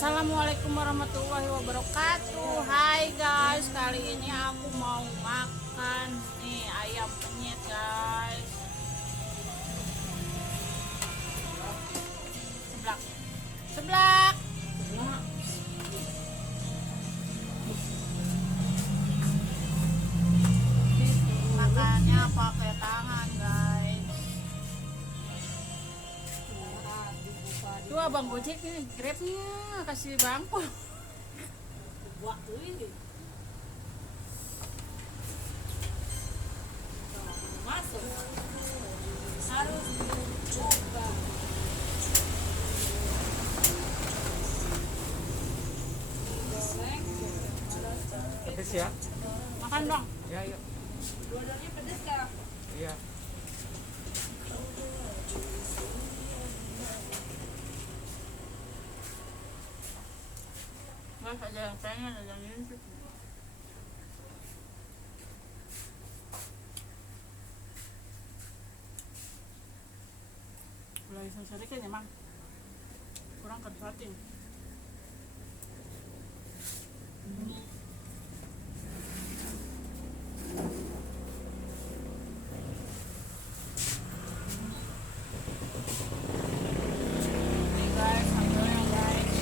Assalamualaikum warahmatullahi wabarakatuh. Hai guys, kali ini aku mau makan nih ayam penyet guys. Seblak, seblak. Makannya pakai tangan guys. Tuh abang Gojek nih, grabnya kasih bangku. Waktu ini masuk harus coba. Goreng Pedes ya? Makan dong. Ya, yuk. dua-duanya pedes kak. Iya. Guys, ada yang pengen, ada yang ini. Mulai sensori kan emang kurang kedepatin. Nih guys, sambalnya guys.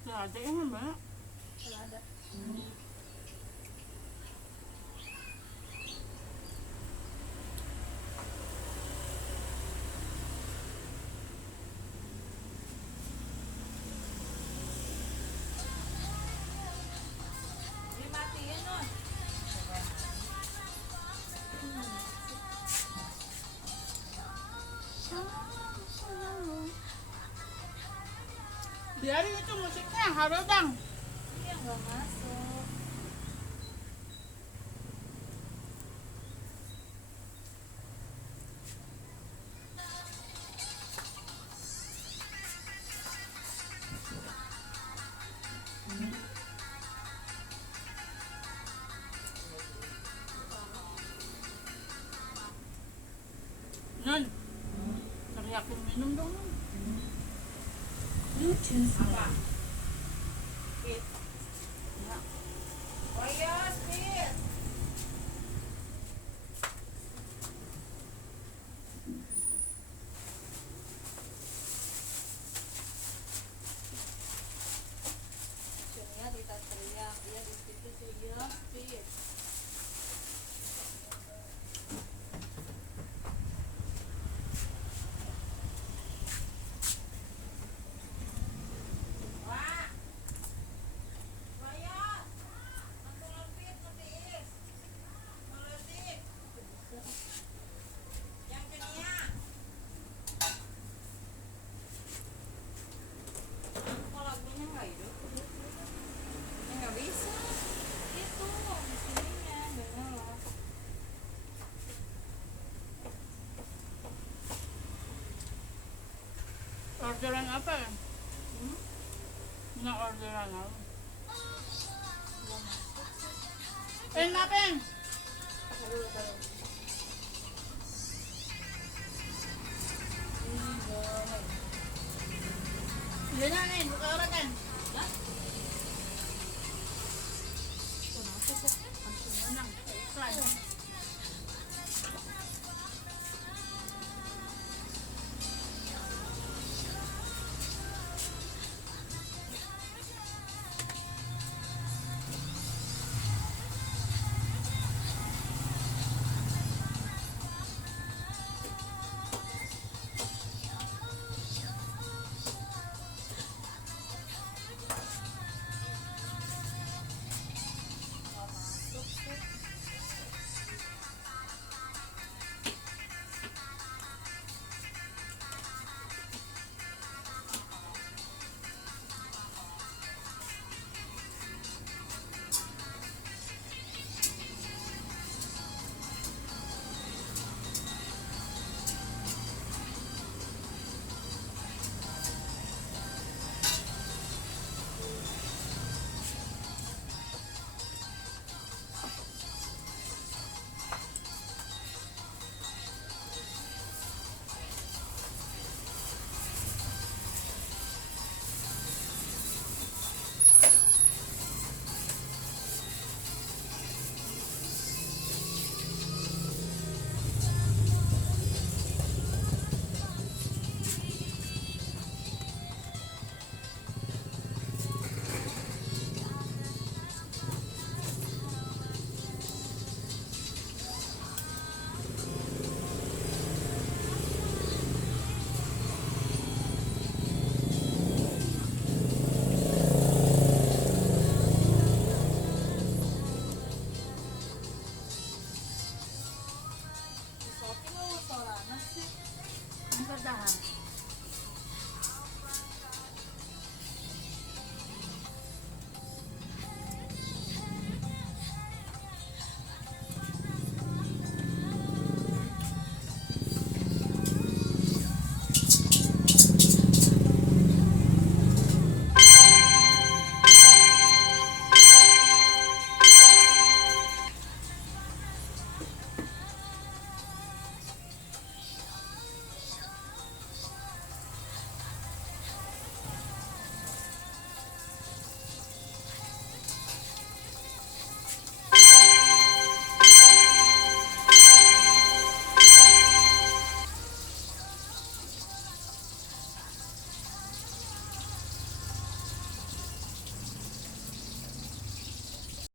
Tuh ada yang mbak. Ada. Dimatiin non. Biarin itu musiknya, harus bang. Iya nggak masuk. Nun, teriakin minum dong Nun. Apa? Ya. Oh iya, Spit. Surya kita teriak, dia di situ Surya, Spit. Wah. Surya. Langsung lempit, ngetis. Ngeletik. Yang kenia. Kok lagunya nggak hidup? Ya nggak bisa. Itu di sininya nggak nyala. Orderan apa ya? Nah, orderan apa? Ngapain? Taruh, taruh. Ini goreng. Iya nih, buka orang kan? Lah? Kenapa sih? Menang, iklan.